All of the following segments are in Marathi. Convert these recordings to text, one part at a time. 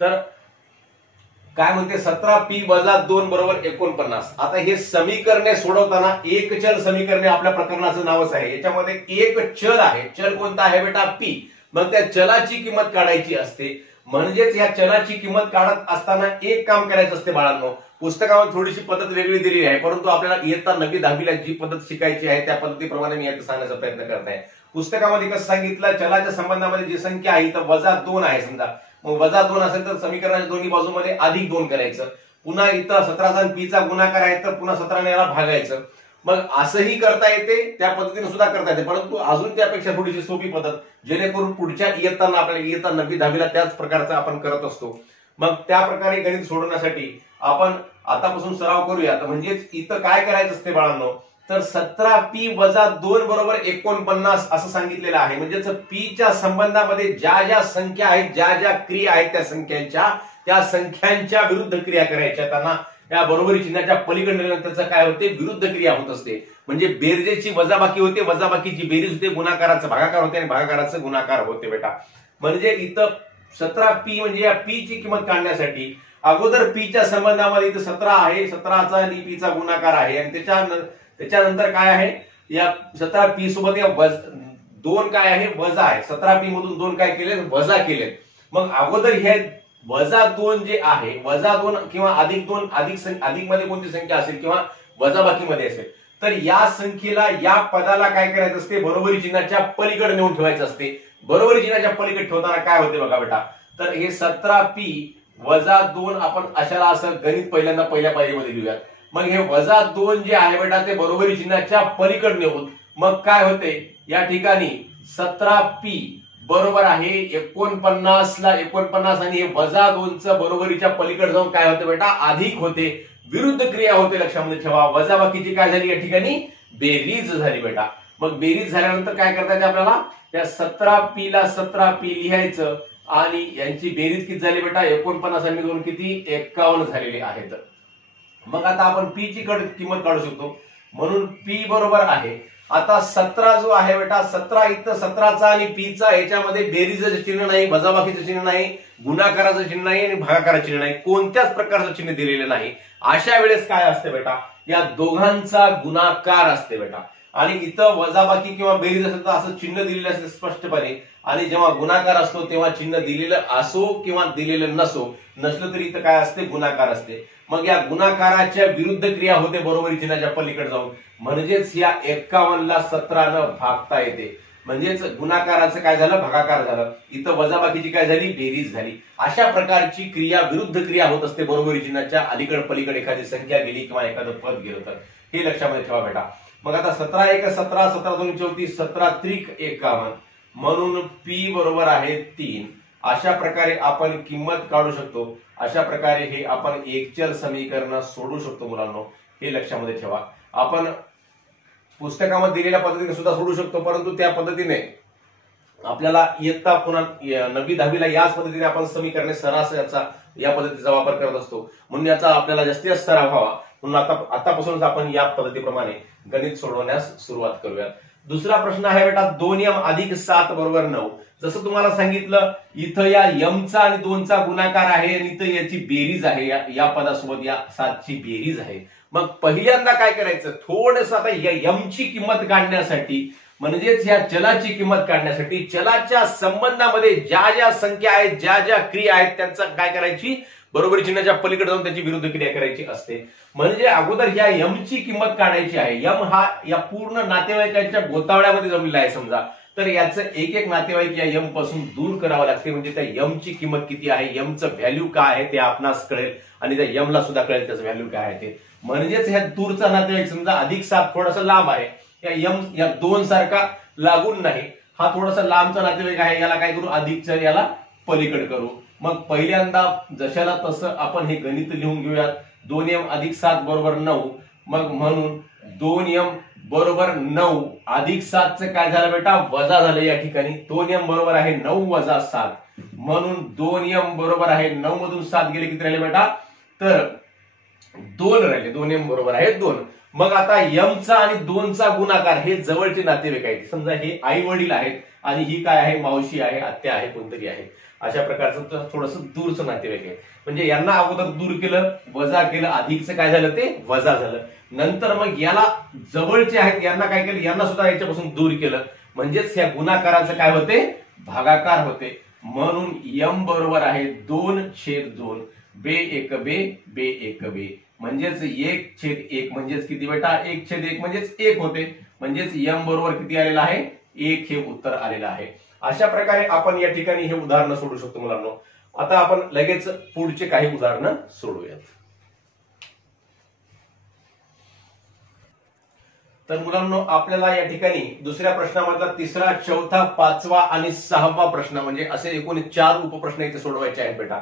तर काय म्हणते 17p वजा 2 बरोबर 49। आता हे समीकरणे सोडवताना एक चल समीकरणे आपल्या प्रकरणाचं नावच आहे। याच्यामध्ये एक चल आहे, चल कोणता आहे बेटा p। मग त्या चलाची किंमत काढायची असते, म्हणजेच या चलाची किंमत काढत असताना एक काम करायचं असते बाळांनो। पुस्तकावर थोडीशी पद्धत वेगळी दिलेली आहे, परंतु आपल्याला इयत्ता 9वी 10वीला जी पद्धत शिकायची आहे त्या पद्धतीप्रमाणे मी याचा सांगण्याचा प्रयत्न करत आहे। पुस्तकामध्ये कसं सांगितलं, चलाच्या संबंधामध्ये जी संख्या आहे तर वजा 2 आहे समजा, मग वजा 2 असेल तर समीकरणाच्या दोन्ही बाजूमध्ये अधिक 2 करायचं। पुन्हा इथं 17 आणि p चा गुणाकार आहे तर पुन्हा 17 ने याला भागायचं। मग असंही करता येते, त्या पद्धतीने सुद्धा करता येते, परंतु अजून त्यापेक्षा थोडीशी सोपी पद्धत जेणेकरून पुढच्या इयत्तांना आपल्याला इयत्ता 9वी 10वीला त्याच प्रकारचं आपण करत असतो। मग त्या प्रकारे गणित सोडवण्यासाठी आपण आतापासून सराव करूया। म्हणजेच इथं काय करायचं असते बाळांनो, तर 17p वजा 2 बरोबर 49 असं सांगितलेलं आहे। म्हणजेच p च्या संबंधामध्ये ज्या ज्या संख्या आहेत, ज्या ज्या क्रिया आहेत त्या संख्यांच्या विरुद्ध क्रिया करायच्या। त्यांना या बरोबरी चिन्हाच्या पलीकडे त्याचं काय होते, विरुद्ध क्रिया होत असते। म्हणजे बेरजेची वजाबाकी होते, वजाबाकीची बेरीज होते, गुणाकाराचं भागाकार होते आणि भागाकाराचं गुणाकार होते बेटा। म्हणजे इथं 17p म्हणजे या p ची किंमत काढण्यासाठी अगोदर p च्या संबंधामध्ये इथं 17 आहे, 17चा आणि p चा गुणाकार आहे, आणि त्याच्यानंतर काय आहे, या 17p सोबत या 2 काय आहे, वजा आहे। 17p मधून 2 काय केले, वजा केले। मग अगोदर हे वजा 2 जे आहे, वजा 2 किंवा अधिक 2, अधिक मध्ये कोणती संख्या असेल किंवा वजाबाकी मध्ये असेल तर या संख्येला, या पदाला काय करायचं असते, बरोबरी चिन्हाच्या पलीकडे नेऊन ठेवायचं असते। बरोबरी चिन्हाच्या पलीकडे ठेवताना काय होते बघा बेटा, तर हे 17p वजा 2 आपण अशाला असं गणित पहिल्यांदा पहिल्या पायरीमध्ये लिहूयात। मग हे वजा 2 जे आहे बेटा ते बरोबरी चिन्हाच्या पलीकडे नेऊन मग काय होते, या ठिकाणी 17p बरोबर आहे 49 ला 49 आणि हे वजा 2 चं बरोबरीच्या पलीकडे जाऊन काय होते बेटा, अधिक होते, विरुद्ध क्रिया होते। लक्षामध्ये ठेवा, वजाबाकीची काय झाली या ठिकाणी, बेरीज झाली बेटा। मग बेरीज झाल्यानंतर काय करता येते आपल्याला, त्या 17p ला 17p लिहायचं आणि यांची बेरीज किती झाली बेटा, 49 आणि 2 किती, 51 झालेले आहेत। मग आता आपण p ची किंमत काढू शकतो, म्हणून p बरोबर आहे आता 17 जो आहे बेटा, 17 इथं 17चा आणि p चा याच्यामध्ये बेरीजचं चिन्ह नाही, वजाबाकीचं चिन्ह नाही, गुणाकाराचं चिन्ह नाही आणि भागाकाराचं चिन्ह नाही, कोणत्याच प्रकारचं चिन्ह दिलेलं नाही। अशा वेळेस काय असते बेटा, या दोघांचा गुणाकार असते बेटा। आणि इथं वजाबाकी किंवा बेरीज असेल तर असं चिन्ह दिलेलं असते स्पष्टपणे, आणि जेव्हा गुणाकार असतो तेव्हा चिन्ह दिलेलं असो किंवा दिलेलं नसलं तरी इथं काय असते, गुणाकार असते। मग या गुणाकाराच्या विरुद्ध क्रिया होते बरोबरी चिन्हाच्या पलीकडे जाऊन, म्हणजेच या 51 ला 17 न भागता येते, म्हणजेच गुणाकाराचं काय झालं, भागाकार झालं। इथं वजाबाकीची काय झाली, बेरीज झाली। अशा प्रकारची क्रिया, विरुद्ध क्रिया होत असते बरोबरी चिन्हाच्या अलीकडे पलीकडे एखादी संख्या गेली किंवा एखादं पद गेलं तर, हे लक्षामध्ये ठेवा बेटा। मग आता 17 1 17, 17 2 34, 17 त्रिक 51, म्हणून p बरोबर आहे 3। अशा प्रकारे आपण किंमत काढू शकतो। अशा प्रकारे हे आपण एकचल समीकरण सोडवू शकतो मुलांनो, हे लक्षामध्ये ठेवा। आपण पुस्तकामध्ये दिलेल्या पद्धतीने सुद्धा सोडवू शकतो, परंतु त्या पद्धतीने आपल्याला इयत्ता पुन्हा 9वी 10वीला याच पद्धतीने आपण समीकरणे सरासरीचा या पद्धतीचा वापर करत असतो, म्हणून याचा आपल्याला जास्तीत जास्त सराव व्हावा, म्हणून आतापासूनच आपण या पद्धतीप्रमाणे गणित सोडवण्यास सुरुवात करूया। दुसरा प्रश्न आहे बेटा, 2m अधिक 7 बरोबर 9। जसं तुम्हाला सांगितलं, इथं या m चा आणि 2 चा गुणाकार आहे आणि इथं याची बेरीज आहे, या पदासोबत या 7 ची बेरीज आहे। मग पहिल्यांदा काय करायचं, थोडंसं आता या m ची किंमत काढण्यासाठी, म्हणजेच या चलाची किंमत काढण्यासाठी चलाच्या संबंधामध्ये ज्या ज्या संख्या आहेत, ज्या ज्या क्रिया आहेत त्यांचं काय करायची, बरोबरी चिन्हाच्या पलीकडे जाऊन त्याची विरुद्ध क्रिया करायची असते। म्हणजे अगोदर या m ची किंमत काढायची आहे। m हा या पूर्ण नातेवाईकांच्या गोतावळ्यामध्ये जमलेला आहे समजा, तर याचं एक एक नातेवाईक या m पासून दूर करावं लागते, म्हणजे त्या m ची किंमत किती आहे, m चं व्हॅल्यू काय आहे ते आपणास कळेल आणि त्या m ला सुद्धा कळेल त्याचं व्हॅल्यू काय आहे ते। म्हणजेच ह्या दूरचा नातेवाईक समजा अधिक 7 थोडासा लांब आहे, या m या 2 सारखा लागून नाही, हा थोडासा लांबचा नातेवाईक आहे, याला काय करू, अधिकच्या याला पलीकडे करू। मग पहिल्यांदा जशाला तसं आपण हे गणित लिहून घेऊयात। 2m अधिक 7 बरोबर 9, मग म्हणून 2m बरोबर 9 अधिक 7 चं काय झालं बेटा, वजा झालं या ठिकाणी। 2m बरोबर आहे 9 वजा 7, म्हणून 2m बरोबर आहे 9 मधून 7 गेले किती राहिले बेटा, तर 2 राहिले, 2m बरोबर आहे 2. मग आता m चा आणि 2 चा गुणाकार हे जवळचे नातेवाईक आहेत. समजा हे आई वडील आहेत आणि ही काय आहे, मावशी आहे, आत्या आहे, कोणतरी आहे. अशा प्रकारचं थोडंसं दूरचं नातेवाईक आहे. म्हणजे यांना अगोदर दूर केलं, वजा केलं, अधिकचं काय झालं ते वजा झालं. नंतर मग याला जवळचे आहेत यांना काय केलं, यांना सुद्धा याच्यापासून दूर केलं. म्हणजेच ह्या गुणाकाराचं काय होते, भागाकार होते. म्हणून m बरोबर आहे 2/2. बे एक बे, बे एक बे. म्हणजेच 1/1 म्हणजेच किती बेटा, 1/1 म्हणजेच 1 होते. म्हणजेच m बरोबर किती आलेलं आहे, 1 हे उत्तर आलेलं आहे. अशा प्रकारे आपण या ठिकाणी हे उदाहरण सोडू शकतो मुलांनो. आता आपण लगेच पुढचे काही उदाहरणं सोडूयात. तर मुलांनो, आपल्याला या ठिकाणी दुसऱ्या प्रश्नामधला तिसरा, चौथा, पाचवा आणि 6वा प्रश्न म्हणजे असे एकूण 4 उपप्रश्न इथे सोडवायचे आहेत बेटा.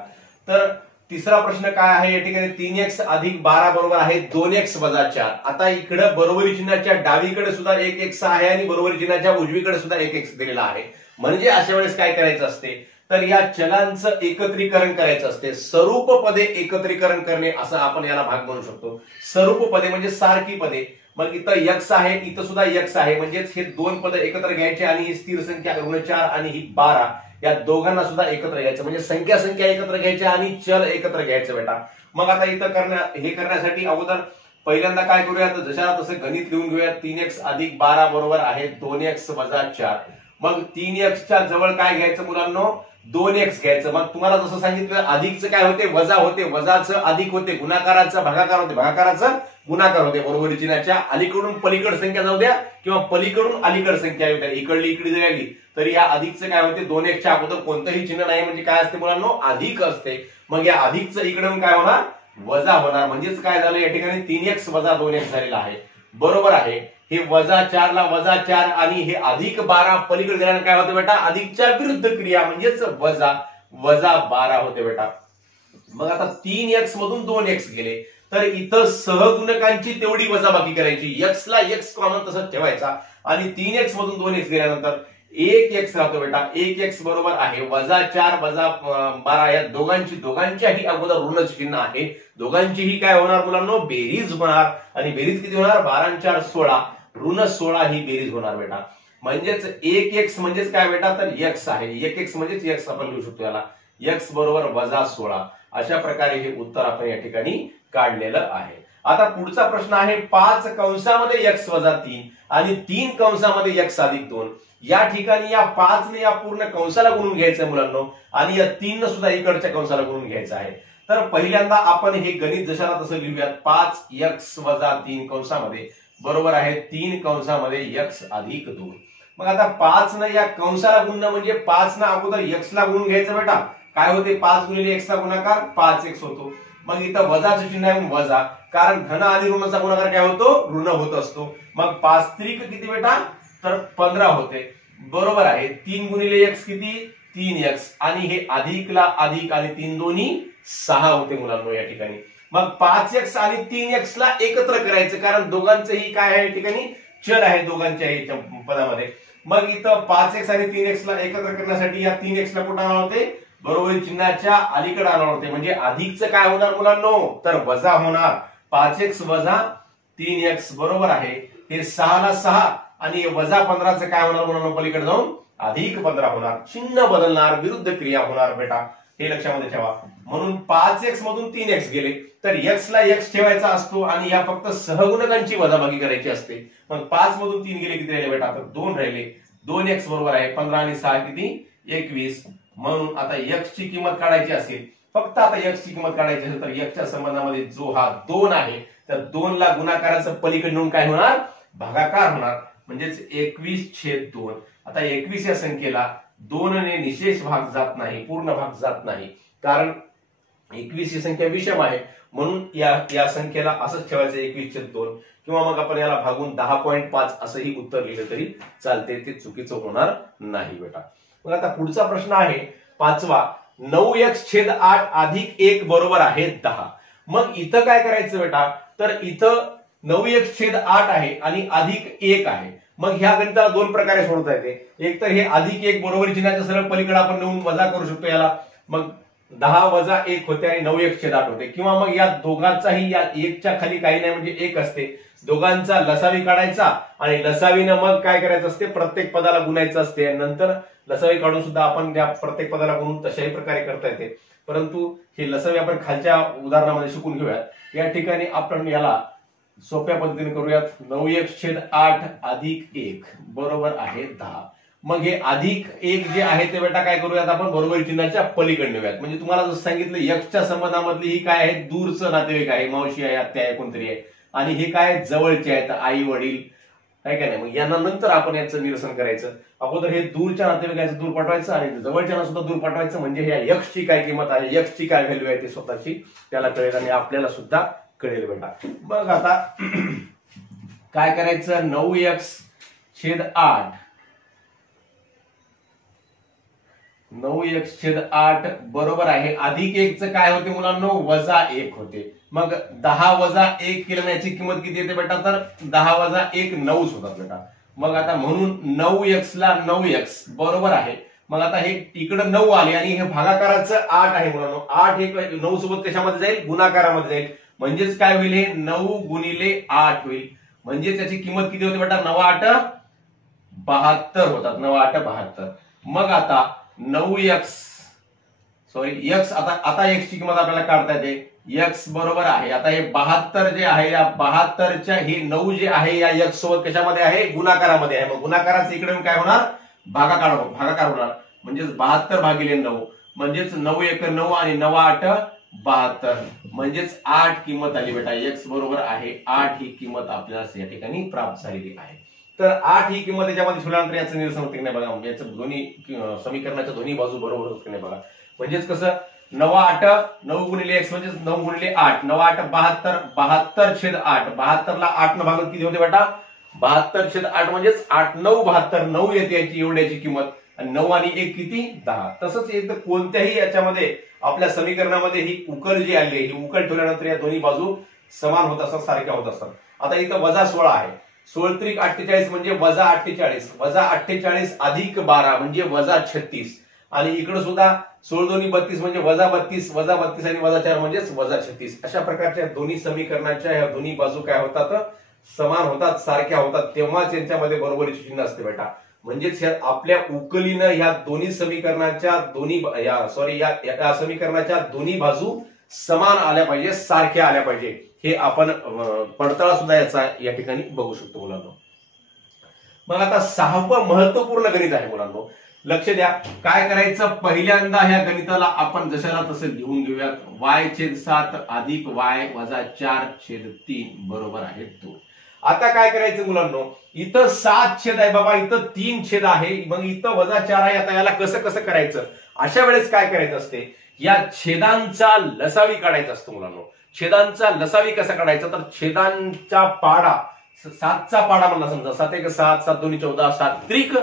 तर तिसरा प्रश्न काय आहे या ठिकाणी, 3x अधिक 12 बरोबर आहे 2x वजा 4. आता इकडे बरोबरी चिन्हाच्या डावीकडे सुद्धा 1x आहे आणि बरोबरी चिन्हाच्या उजवीकडे सुद्धा 1x दिलेला आहे. म्हणजे अशा वेळेस काय करायचं असते, तर या चलांचं एकत्रीकरण करायचं असते. स्वरूप पदे एकत्रीकरण करणे असं आपण याला भाग म्हणू शकतो. स्वरूप पदे म्हणजे सारखी पदे. मग इथं x आहे, इथं सुद्धा x आहे. म्हणजेच हे 2 पद एकत्र घ्यायचे आणि ही स्थिर संख्या ऋण 4 आणि ही 12 या दोघांना सुद्धा एकत्र घ्यायचं. म्हणजे संख्या एकत्र घ्यायच्या आणि चल एकत्र घ्यायचं बेटा. मग आता इथं हे करण्यासाठी अगोदर पहिल्यांदा काय करूया, जशा तसं गणित लिहून घेऊया. 3x अधिक 12 बरोबर आहे 2x वजा 4. मग 3x च्या जवळ काय घ्यायचं मुलांनो, 2x घ्यायचं. मग तुम्हाला जसं सांगितलं, अधिकचं काय होते, वजा होते, वजाचं अधिक होते, गुणाकाराचा भागाकार होते, भागाकाराचा गुणाकार होते. बरोबरी चिन्हाच्या अलीकडून पलीकड संख्या जाऊ द्या किंवा पलीकडून अलीकड संख्या येऊ द्या, इकडली इकडे जरी आली तरी या अधिकचं काय होते, 2x च्या अगोदर कोणतंही चिन्ह नाही म्हणजे काय असते मुलांनो, अधिक असते. मग या अधिकचं इकडून काय होणार, वजा होणार. म्हणजेच काय झालं या ठिकाणी 3x वजा 2x झालेला आहे. बरोबर आहे. हे वजा 4 ला वजा 4 आणि हे अधिक 12 पलीकडे गेल्याने काय होते बेटा, अधिकच्या विरुद्ध क्रिया म्हणजेच वजा 12 होते बेटा. मग आता 3x मधून 2x गेले तर इथं सहगुणकांची तेवढी वजाबाकी करायची. x ला x कॉमन तसंच ठेवायचा आणि 3x मधून 2x गेल्यानंतर 1x राहतो बेटा. 1x बरोबर आहे वजा 4 वजा 12 या दोघांच्याही अगोदर ऋण चिन्ह आहे. दोघांचीही काय होणार मुलांनो, बेरीज होणार. आणि बेरीज किती होणार, 12 आणि 4 16, ऋण 16 ही बेरीज होणार बेटा. म्हणजेच 1x म्हणजेच काय बेटा, तर x आहे. 1x म्हणजेच x आपण लिहू शकतो याला. x बरोबर वजा 16. अशा प्रकारे हे उत्तर आपण या ठिकाणी काढलेलं आहे. आता पुढचा प्रश्न आहे 5 कंसामध्ये x वजा 3 आणि 3 कंसामध्ये x अधिक 2. या ठिकाणी या 5 ने या पूर्ण कंसाला गुणून घ्यायचं मुलांनो आणि या 3 ने सुद्धा इकडच्या कंसाला गुणून घ्यायचं आहे. तर पहिल्यांदा आपण हे गणित जशाला तसं लिहूयात. 5x वजा 3 कंसामध्ये बरोबर आहे 3 कंसामध्ये x अधिक 2. मग आता 5 ने या कंसाला गुणणं म्हणजे 5 ना अगोदर x ला गुणून घ्यायचं बेटा. काय होते, 5 गुणिले x चा गुणाकार 5x होतो. मग इथं वजाचं चिन्ह आहे वजा, कारण धन आणि ऋणाचा गुणाकार काय होतो, ऋण होत असतो. मग 5 त्रिक किती बेटा, तर 15 होते. बरोबर आहे. 3 गुणिले x किती, 3x आणि हे अधिकला अधिक आणि 3 दोन्ही 6 होते मुलांनो या ठिकाणी. मग 5x आणि 3x ला एकत्र करायचं, कारण दोघांचंही काय आहे या ठिकाणी चल आहे दोघांच्याही पदामध्ये. मग इथं 5x आणि 3x ला एकत्र करण्यासाठी या 3x ला कुठं आणणार होते, बरोबर चिन्हाच्या अलीकडे आणणार होते. म्हणजे अधिकचं काय होणार मुलांनो, तर वजा होणार. 5x वजा 3x बरोबर आहे. हे 6 ला 6 आणि वजा 15चं काय होणार मुलांनो, पलीकडे जाऊन अधिक 15 होणार. चिन्ह बदलणार, विरुद्ध क्रिया होणार बेटा, हे लक्षामध्ये ठेवा. म्हणून 5x मधून 3x गेले तर x ला x ठेवायचा असतो आणि या फक्त सहगुणकांची वजाबाकी करायची असते. मग 5 मधून 3 गेले किती राहिले बेटा, तर 2 राहिले. 2x बरोबर आहे 15 आणि 6 किती, 21. म्हणून आता x ची किंमत काढायची असेल, फक्त आता x ची किंमत काढायची असेल तर x च्या संबंधामध्ये जो हा 2 आहे तर 2 ला गुणाकाराचं पलीकडे नेऊन काय होणार, भागाकार होणार. म्हणजेच 21/2. आता 21 या संख्येला 2 ने निशेष भाग जात नाही, पूर्ण भाग जात नाही, कारण 21 ही संख्या विषम आहे. म्हणून या संख्येला असंच ठेवायचं 21/2 किंवा मग आपण याला भागून 10.5 असंही उत्तर लिहिलं तरी चालते, ते चुकीचं होणार नाही बेटा. मग आता पुढचा प्रश्न आहे 5वा. 9x/8 अधिक 1 बरोबर आहे 10. मग इथं काय करायचं बेटा, तर इथं 9x/8 आहे आणि अधिक 1 आहे. मग ह्या गणिताला 2 प्रकारे सोडवता येते. एक तर हे अधिक 1 बरोबर चिन्हाच्या सरळ पलीकडे आपण नेऊन वजा करू शकतो याला. मग 10 वजा 1 होते आणि 9x/8 होते. किंवा मग या दोघांचाही या 1च्या खाली काही नाही म्हणजे 1 असते. दोघांचा लसावी काढायचा आणि लसावीनं मग काय करायचं असते, प्रत्येक पदाला गुणायचं असते आणि नंतर लसावी काढून सुद्धा आपण त्या प्रत्येक पदाला गुणून तशाही प्रकारे करता येते. परंतु हे लसावी आपण खालच्या उदाहरणामध्ये शिकून घेऊयात. या ठिकाणी आपण याला सोप्या पद्धतीने करूयात. 9x/8 अधिक 1 बरोबर आहे 10. मग हे अधिक 1 जे आहे ते बेटा काय करूयात आपण बरोबर चिन्हाच्या पलीकडे नेऊयात. म्हणजे तुम्हाला जसं सांगितलं एक्सच्या संबंधामधली ही काय आहे, दूरचं नातेवाईक आहे, मावशी आहे, आत्या आहे, कोणतरी आहे. आणि हे काय जवळचे आहेत, आई वडील आहे का नाही. मग यांना नंतर आपण याचं निरसन करायचं. अगोदर हे दूरच्या नातेवाईकाचं दूर पाठवायचं आणि जवळच्या सुद्धा दूर पाठवायचं. म्हणजे ह्या एक्सची काय किंमत आहे, एक्सची काय व्हॅल्यू आहे ती स्वतःची त्याला कळेल आणि आपल्याला सुद्धा कळेल बेटा. मग आता काय करायचं, 9x/8 9x/8 बरोबर आहे अधिक 1चं काय होते मुलांनो, वजा 1 होते. मग 10 वजा 1 केलं याची किंमत किती येते बेटा, तर 10 वजा 1 9 होतात बेटा. मग आता म्हणून 9x ला 9x बरोबर आहे. मग आता हे इकडे 9 आले आणि हे भागाकाराचं 8 आहे मुलांनो. 8 हे 9 सोबत कशामध्ये जाईल, गुणाकारामध्ये जाईल. म्हणजेच काय होईल, हे 9 गुणिले 8 होईल. म्हणजे त्याची किंमत किती होते बेटा, 9×8 72 होतात. 9×8 72. मग आता 9x x आता x ची किंमत आपल्याला काढता येते. x बरोबर आहे आता हे 72 जे आहे, या 72च्या हे 9 जे आहे या x सोबत कशामध्ये आहे, गुणाकारामध्ये आहे. मग गुणाकाराचं इकडे काय होणार, भागाकार होणार. म्हणजेच 72 भागिले 9 म्हणजेच 9×1 9 आणि 9×8 72. म्हणजेच 8 किंमत आली बेटा. x बरोबर आहे 8 ही किंमत आपल्याला या ठिकाणी प्राप्त झालेली आहे. तर 8 ही किंमत याच्यामध्ये ठेवल्यानंतर याचं निरसन होते की नाही बघा. याचं दोन्ही समीकरणाच्या दोन्ही बाजू बरोबर होत की नाही बघा. म्हणजेच कसं 9×8 9 गुणिले x म्हणजेच 9 गुणिले 8 9×8 72 72/8 72 ला 8 न भागत किती होते बेटा, 72/8 म्हणजेच 8 9 72 9 येते याची एवढ्याची किंमत. आणि 9 आणि 1 किती 10. तसंच इथं कोणत्याही याच्यामध्ये आपल्या समीकरणामध्ये ही उकल जी आली ही उकल ठेवल्यानंतर या दोन्ही बाजू समान होत असतात, सारख्या होत असतात. आता इथं वजा 16 आहे. 16 48 म्हणजे वजा 48 वजा 48 अधिक 12 म्हणजे वजा 36. आणि इकडे सुद्धा 16×2 32 म्हणजे वजा 32 वजा 32 आणि वजा 4 म्हणजेच वजा 36. अशा प्रकारच्या दोन्ही समीकरणाच्या ह्या दोन्ही बाजू काय होतात, समान होतात, सारख्या होतात. तेव्हाच यांच्यामध्ये बरोबरीचे चिन्ह असते बेटा. म्हणजेच आपल्या उकलीनं ह्या दोन्ही समीकरणाच्या या समीकरणाच्या दोन्ही बाजू समान आल्या पाहिजे, सारख्या आल्या पाहिजे. हे आपण पडताळा सुद्धा याचा या ठिकाणी बघू शकतो मुलांनो. मग आता 6वं महत्वपूर्ण गणित आहे मुलांनो. लक्ष द्या, काय करायचं, पहिल्यांदा ह्या गणिताला आपण जशाला तसं लिहून घेऊयात. y/7 अधिक y वजा 4/3 बरोबर आहे 2. आता काय करायचं मुलांनो, इथं 7 छेद आहे बाबा, इथं 3 छेद आहे, मग इथं वजा 4 आहे. आता याला कसं करायचं, अशा वेळेस काय करायचं असते, या छेदांचा लसावी काढायचा असतो मुलांनो. छेदांचा लसावी कसा काढायचा, तर छेदांचा पाडा 7चा पाडा म्हणला समजा 7×1 7 7×2 14 7×3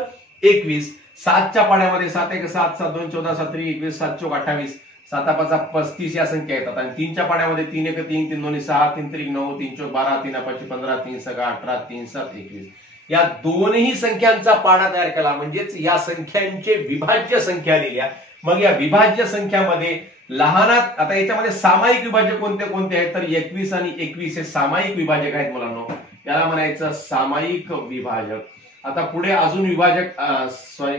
21. 7च्या पाड्यामध्ये 7×1 7 7×2 14 7×3 21 7×4 28 7×5 35 या संख्या येतात. आणि 3च्या पाड्यामध्ये 3×1 3 3×2 6 3×3 9 3×4 12 3×5 15 3×6 18 3×7 21. या दोन्ही संख्यांचा पाडा तयार केला म्हणजेच या संख्यांचे विभाज्य संख्या लिहिल्या. मग या विभाज्य संख्यामध्ये लहानात आता याच्यामध्ये सामायिक विभाज्य कोणते कोणते आहेत, तर 21 आणि 21 हे सामायिक विभाजक आहेत मुलांनो. याला म्हणायचं सामायिक विभाजक. आता पुढे अजून विभाजक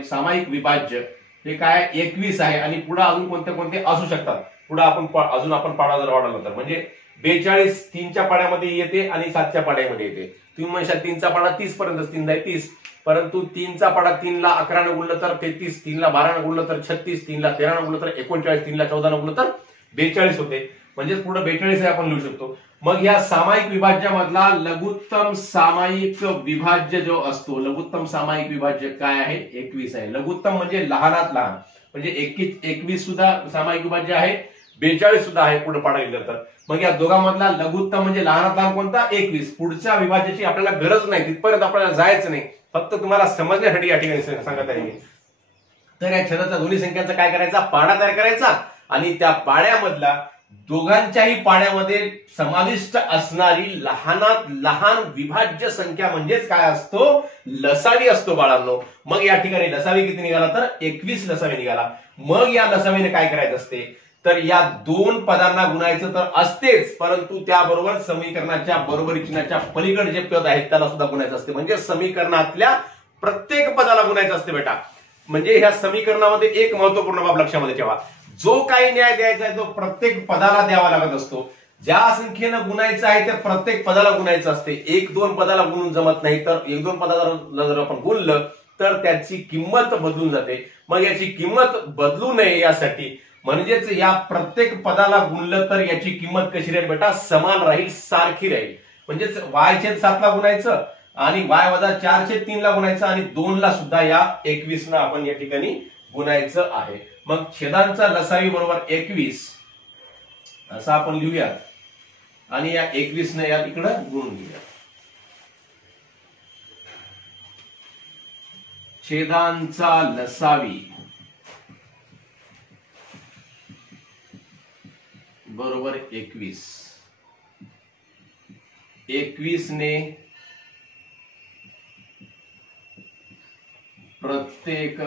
सामायिक विभाज्य हे काय 21 आहे आणि पुढे अजून कोणते कोणते असू शकतात. पुढे आपण पाडा जर वाढवला तर म्हणजे 42 3च्या पाड्यामध्ये येते आणि 7च्या पाड्यामध्ये येते. तुम्ही म्हणशाल 3चा पाडा 30 पर्यंत 3 30, परंतु 3चा पाडा 3 ला 11 ने गुणलं तर 33, 3 ला 12 ने गुणलं तर 36, 3 ला 13 ने गुणलं तर 39, 3 ला 14 ने गुणलं तर 42 होते. म्हणजेच पुढे 42 आपण लिहू शकतो. मग या सामायिक विभाज्यामधला लघुत्तम सामायिक विभाज्य जो असतो, लघुत्तम सामायिक विभाज्य काय आहे 21 आहे. लघुत्तम म्हणजे लहानात लहान, म्हणजे 21 सुद्धा सामायिक विभाज्य आहे, 42 सुद्धा आहे पुढे पाडायला तर. मग या दोघांमधला लघुत्तम म्हणजे लहानात लहान कोणता 21. पुढच्या विभाज्याची आपल्याला गरज नाही, तिथपर्यंत आपल्याला जायचं नाही, फक्त तुम्हाला समजण्यासाठी या ठिकाणी सांगत आहे. तर या छेदाच्या दोन्ही संख्यांचा काय करायचा, पाडा तयार करायचा आणि त्या पाड्यामधला दोघांच्याही पाड्यामध्ये समाविष्ट असणारी लहानात लहान विभाज्य संख्या म्हणजेच काय असतो, लसावी असतो बाळांनो. मग या ठिकाणी लसावी किती निघाला, तर 21 लसावी निघाला. मग या लसावीने काय करायचं असते, तर या दोन पदांना गुणायचं तर असतेच, परंतु त्याबरोबर समीकरणाच्या बरोबरी चिन्हाच्या पलीकडे जे पद आहेत त्याला सुद्धा गुणायचं असते. म्हणजे समीकरणातल्या प्रत्येक पदाला गुणायचं असते बेटा. म्हणजे ह्या समीकरणामध्ये एक महत्वपूर्ण बाब लक्षामध्ये ठेवा, जो काही न्याय द्यायचा आहे तो प्रत्येक पदाला द्यावा लागत असतो. ज्या संख्येनं गुणायचं आहे त्या प्रत्येक पदाला गुणायचं असते. एक दोन पदाला गुणून जमत नाही, तर एक दोन पदाला जर आपण गुणलं तर त्याची किंमत बदलून जाते. मग याची किंमत बदलू नये यासाठी, म्हणजेच या प्रत्येक पदाला गुणलं तर याची किंमत कशी राहील बेटा, समान राहील, सारखी राहील. म्हणजेच y/7 ला गुणायचं आणि y-4/3 ला गुणायचं आणि 2 ला सुद्धा या 21 ना आपण या ठिकाणी गुणायचं आहे. मग छेदांचा लसावी बरोबर 21 असं आपण लिहूयात आणि या 21 ने या इकडं गुणून घेऊया. छेदांचा लसावी बरोबर 21. 21 ने प्रत्येक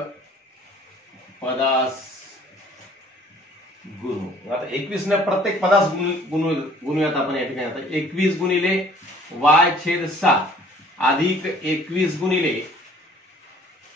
पदास गुणू. आता 21 ने प्रत्येक पदास गुणूयात आपण या ठिकाणी. आता 21 गुणिले y/7 अधिक 21 गुणिले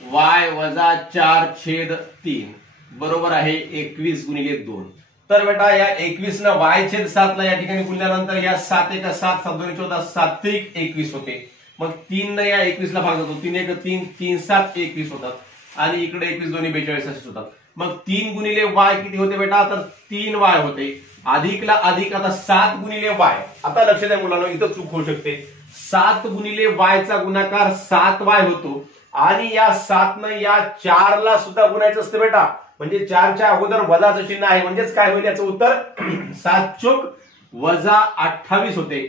y-4/3 बरोबर आहे 21 गुणिले 2. तर बेटा या 21 न y/7 ला या ठिकाणी गुणल्यानंतर या 7 × 7 7 2 14 7 त्रिक 21 होते. मग 3 न या 21 ला भाग जातो, 3 × 1 3 7 21 होतात आणि इकडे 21 दोन्ही 42 असेच होतात. मग 3 गुणिले y किती होते बेटा, तर 3y होते. अधिकला अधिक, आता 7 गुणिले y. आता लक्ष द्या मुलांनो, इथं चूक होऊ शकते. 7 गुणिले y चा गुणाकार 7y होतो आणि या 7 न या 4 ला सुद्धा गुणायचं असतं बेटा. म्हणजे 4च्या अगोदर वजाचं चिन्ह आहे, म्हणजेच काय होईल याचं उत्तर 7×4=28 होते.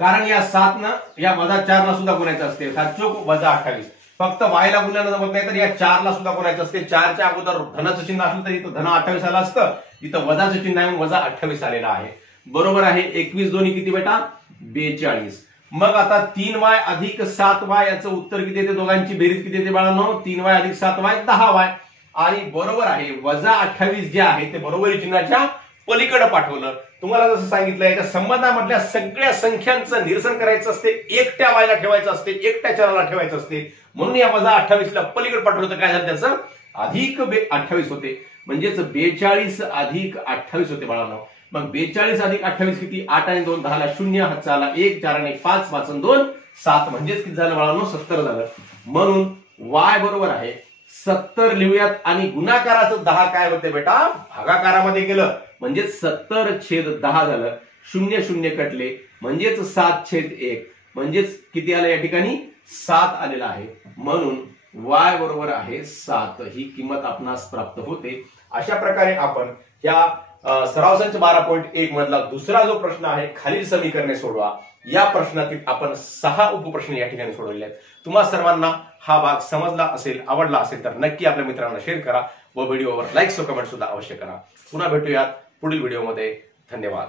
कारण या 7 न या -4 ला सुद्धा गुणायचं असते. 7×4=28. फक्त y ला गुणल्यानं जमत नाही, तर या 4 ला सुद्धा गुणायचं असते. 4च्या अगोदर धनाचं चिन्ह असलं तर इथं धन 28 आलं असतं, इथं वजाचं चिन्ह आहे म्हणून -28 आलेलं आहे. बरोबर आहे. 21 दोन्ही किती बेटा, 42. मग आता 3y अधिक 7y याचं उत्तर किती येते, दोघांची बेरीज किती येते बाळांनो, 3y अधिक 7y 10y. आणि बरोबर आहे -28 जे आहे ते बरोबरी चिन्हाच्या पलीकडे पाठवलं. तुम्हाला जसं सांगितलं याच्या संबंधामधल्या सगळ्या संख्यांचं निरसन करायचं असते, एकट्या वायला ठेवायचं असते, एकट्या चराला ठेवायचं असते. म्हणून या -28 ला पलीकडे पाठवलं तर काय झालं, त्याचं अधिक 28 होते. म्हणजेच 42 अधिक 28 होते बाळांनो. मग 42 अधिक 28 किती, 8 आणि 2 10 ला 0, हातचा आला 1, 4 आणि 5 5 आणि 2 7. म्हणजेच किती झालं बाळांनो, 70 झालं. म्हणून y बरोबर आहे 70 लिहूयात. आणि गुणाकाराचं 10 काय होते बेटा, भागाकारामध्ये गेलं म्हणजेच 70/10 झालं. 0 0 कटले म्हणजेच 7/1. म्हणजेच किती आलं या ठिकाणी, 7 आलेला आहे. म्हणून y बरोबर आहे 7 ही किंमत आपणास प्राप्त होते. अशा प्रकारे आपण या सराव संच 12.1 मधला दुसरा जो प्रश्न आहे, खालील समीकरणे सोडवा, या प्रश्नातील आपण 6 उपप्रश्न या ठिकाणी सोडवले आहेत. तुम्हा सर्वांना हा भाग समजला असेल, आवडला असेल तर नक्की आपल्या मित्रांना शेअर करा व व्हिडिओवर लाईक व कमेंट सुद्धा अवश्य करा. पुन्हा भेटूयात पुढील व्हिडिओमध्ये. धन्यवाद.